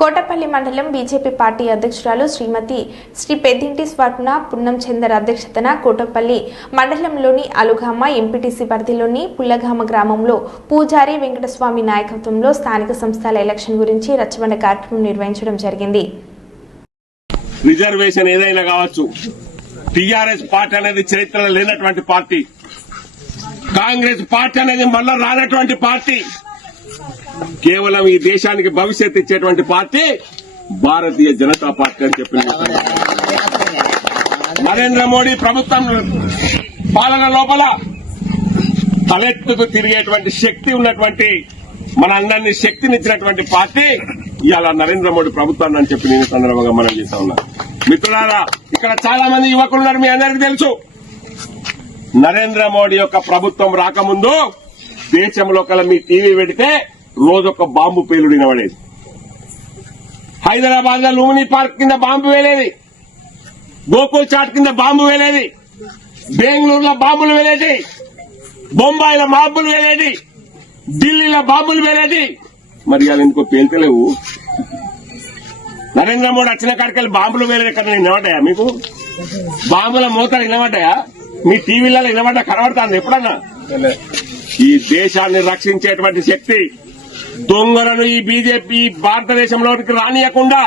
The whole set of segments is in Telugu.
కోటపల్లి మండలం బీజేపీ పార్టీ అధ్యక్షురాలు శ్రీమతి శ్రీ పెద్దింటి స్వర్ణ పున్నం చందర్ అధ్యక్షతన కోటపల్లి మండలంలోని అలుగామ ఎంపీటీసీ పరిధిలోని పుల్లగామ గ్రామంలో పూజారి వెంకటస్వామి నాయకత్వంలో స్థానిక సంస్థల ఎలక్షన్ గురించి రచ్చబండ కార్యక్రమం నిర్వహించడం జరిగింది. రిజర్వేషన్ ఏదైనా కావచ్చు. టిఆర్ఎస్ పార్టీ అనేది చరిత్రలో లేనటువంటి పార్టీ. కాంగ్రెస్ పార్టీ అనేది మళ్ళా రానటువంటి పార్టీ. కేవలం ఈ దేశానికి భవిష్యత్ ఇచ్చేటువంటి పార్టీ భారతీయ జనతా పార్టీ అని చెప్పిన నరేంద్ర మోడీ ప్రభుత్వం పాలన లోపల తలెత్తుకు తిరిగేటువంటి శక్తి ఉన్నటువంటి మనందరినీ శక్తినిచ్చినటువంటి పార్టీ ఇవాళ నరేంద్ర మోడీ ప్రభుత్వాన్ని అని చెప్పి నేను సందర్భంగా మనం చేస్తా ఉన్నా. మిత్రులారా ఇక్కడ చాలా మంది యువకులు ఉన్నారు మీ అందరికీ తెలుసు. నరేంద్ర మోడీ యొక్క ప్రభుత్వం రాకముందు దేశంలో కల మీ టీవీ పెడితే రోజొక బాంబు పేలుడు వినబడేది హైదరాబాద్లో లూమిని పార్క్ కింద బాంబు వేలేది. గోకుల్ చాట్ కింద బాంబు వేలేది. బెంగళూరులో బాంబులు వేలేది. బొంబాయిలో బాంబులు వేలేది. ఢిల్లీలో బాంబులు వేలేది. మరి అలా ఎందుకో పేల్తలేవు? నరేంద్ర మోడీ వచ్చిన కాడికి బాంబులు వేరే కదా వినబడ్డాయా మీకు? బాంబుల మూతలు వినబడ్డాయా? మీ టీవీలలో వినబడ్డా? కనబడుతుంది ఎప్పుడన్నా? ఈ దేశాన్ని రక్షించేటువంటి శక్తి దొంగలను ఈ బీజేపీ భారతదేశంలోకి రానియకుండా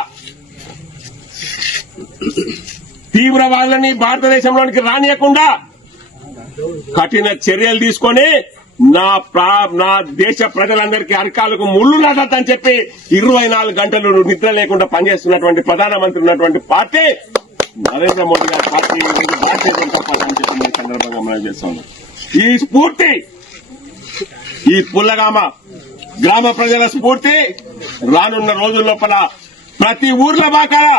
తీవ్రవాదులని భారతదేశంలోనికి రానియకుండా కఠిన చర్యలు తీసుకొని నా ప్రా- నా దేశ ప్రజలందరికీ అరకాలకు ముళ్ళు నాటని చెప్పి ఇరవై నాలుగు గంటలు నిద్ర లేకుండా పనిచేస్తున్నటువంటి ప్రధానమంత్రి ఉన్నటువంటి పార్టీ నరేంద్ర మోడీ గారి పార్టీ భారతీయ జనతా పార్టీ అని చెప్పి ఈ సందర్భంగా మనం చేస్తాం ఈ స్ఫూర్తి ఈ పుల్లగామ గ్రామ ప్రజల స్ఫూర్తి రానున్న రోజుల లోపల ప్రతి ఊర్ల బాకాల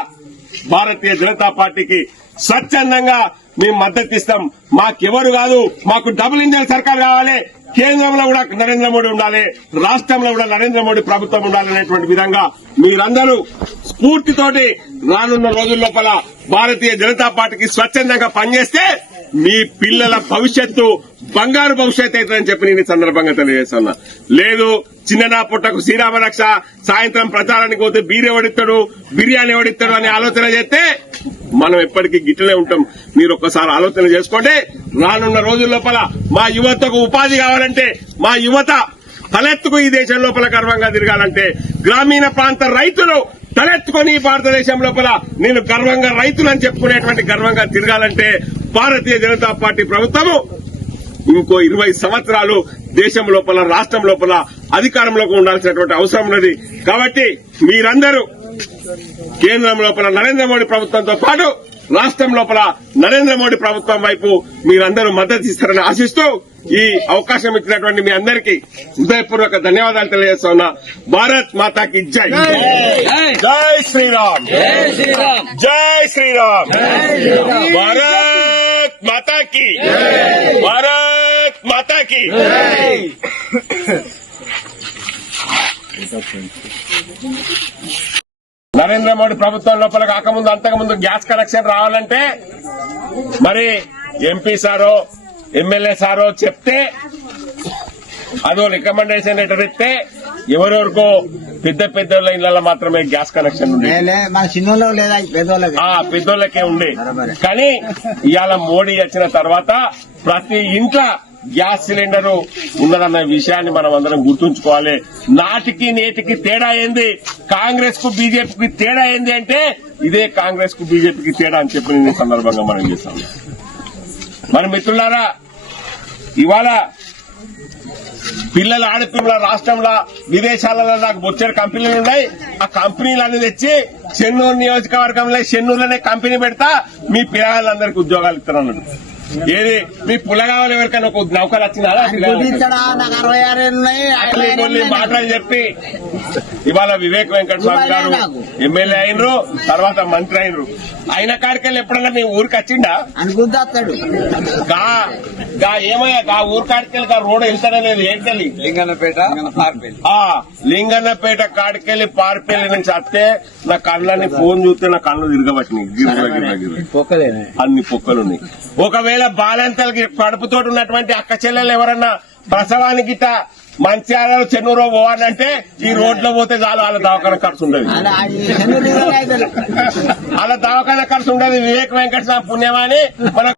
భారతీయ జనతా పార్టీకి స్వచ్ఛందంగా మేము మద్దతు ఇస్తాం. మాకెవరు కాదు మాకు డబుల్ ఇంజన్ సర్కార్ కావాలి. కేంద్రంలో కూడా నరేంద్ర మోడీ ఉండాలి రాష్ట్రంలో కూడా నరేంద్ర మోడీ ప్రభుత్వం ఉండాలనేటువంటి విధంగా మీరందరూ స్ఫూర్తితోటి రానున్న రోజుల లోపల భారతీయ జనతా పార్టీకి స్వచ్ఛందంగా పనిచేస్తే మీ పిల్లల భవిష్యత్తు బంగారు భవిష్యత్తు అవుతుందని చెప్పి నేను ఈ సందర్భంగా తెలియజేస్తున్నా. లేదు చిన్ననా పుట్టకు శ్రీరామ రక్ష సాయంత్రం ప్రచారానికి పోతే బీర్ ఎవడిస్తాడు బిర్యానీ ఎవడిస్తాడు అనే ఆలోచన చేస్తే మనం ఎప్పటికీ గిట్లనే ఉంటాం. మీరు ఒక్కసారి ఆలోచన చేసుకోండి. రానున్న రోజుల లోపల మా యువతకు ఉపాధి కావాలంటే మా యువత తలెత్తుకు ఈ దేశం లోపల గర్వంగా తిరగాలంటే గ్రామీణ ప్రాంత రైతులు తలెత్తుకొని భారతదేశం లోపల నేను గర్వంగా రైతులు అని చెప్పుకునేటువంటి గర్వంగా తిరగాలంటే భారతీయ జనతా పార్టీ ప్రభుత్వము ఇంకో ఇరవై సంవత్సరాలు దేశం లోపల రాష్ట్రం లోపల అధికారంలోకి ఉండాల్సినటువంటి అవసరం ఉన్నది. కాబట్టి మీరందరూ కేంద్రం లోపల నరేంద్ర మోడీ ప్రభుత్వంతో పాటు రాష్ట్రం లోపల నరేంద్ర మోడీ ప్రభుత్వం వైపు మీరందరూ మద్దతు ఇస్తారని ఆశిస్తూ ఈ అవకాశం ఇచ్చినటువంటి మీ అందరికీ హృదయపూర్వక ధన్యవాదాలు తెలియజేస్తా ఉన్నా. భారత్ మాతాకి జై జై శ్రీరామ్. జై శ్రీరామ్. భారత్ మాతాకి. భారత్ మాతాకి. నరేంద్ర మోడీ ప్రభుత్వం లోపల కాకముందు అంతకుముందు గ్యాస్ కనెక్షన్ రావాలంటే మరి ఎంపీ సారో ఎమ్మెల్యే సారో చెప్తే అదో రికమెండేషన్ లెటర్ ఇస్తే ఎవరెవరికో పెద్ద పెద్ద ఇళ్ళలో మాత్రమే గ్యాస్ కనెక్షన్ ఉంది పెద్దోళ్ళకి? ఉండే. కానీ ఇవాళ మోడీ వచ్చిన తర్వాత ప్రతి ఇంట్లో గ్యాస్ సిలిండర్ ఉన్నదన్న విషయాన్ని మనం అందరం గుర్తుంచుకోవాలి. నాటికి నేటికి తేడా ఏంది? కాంగ్రెస్కు బీజేపీకి తేడా ఏంది అంటే ఇదే కాంగ్రెస్కు బీజేపీకి తేడా అని చెప్పి సందర్భంగా మనం చేస్తాం. మన మిత్రులారా ఇవాళ పిల్లల ఆడపిల్లల రాష్ట్రంలో విదేశాలలో నాకు బొచ్చడి కంపెనీలు ఉన్నాయి. ఆ కంపెనీలన్నీ తెచ్చి చెన్నూరు నియోజకవర్గంలో చెన్నూరులోనే కంపెనీ పెడతా మీ పిల్లలందరికీ ఉద్యోగాలు ఇస్తాను ఏది? మీ పుల్లగావాలి ఎవరికైనా ఒక నౌకలు ఏళ్ళు మాటలు చెప్పి. ఇవాళ వివేక్ వెంకట స్వామి గారు ఎమ్మెల్యే అయినరు తర్వాత మంత్రి అయినరు. అయిన కాడికెళ్ళి ఎప్పుడన్నా మీ ఊరికి వచ్చిండా? అని గుద్దాస్తాడు గా గా ఏమయ్యా? గా ఊరు కాడికెళ్ళి గా రోడ్ వెళ్తానే లేదు ఏంటని లింగన్నపేట లింగన్నపేట కాడికెళ్ళి పారిపల్లి నుంచి వస్తే నా కళ్ళని ఫోన్ చూస్తే నా కళ్ళు తిరగబట్టినాయి. అన్ని పొక్కలు ఉన్నాయి ఒకవేళ బాలంతలకి కడుపుతోటి ఉన్నటువంటి అక్క చెల్లెలు ఎవరన్నా ప్రసవానికి మంచిర్యాల చెన్నూరు పోవాలంటే ఈ రోడ్లో పోతే చాలు వాళ్ళ దవాఖాన ఖర్చు ఉండదు. వాళ్ళ దవాఖాన ఖర్చు ఉండదు. వివేక్ వెంకట పుణ్యమాని మన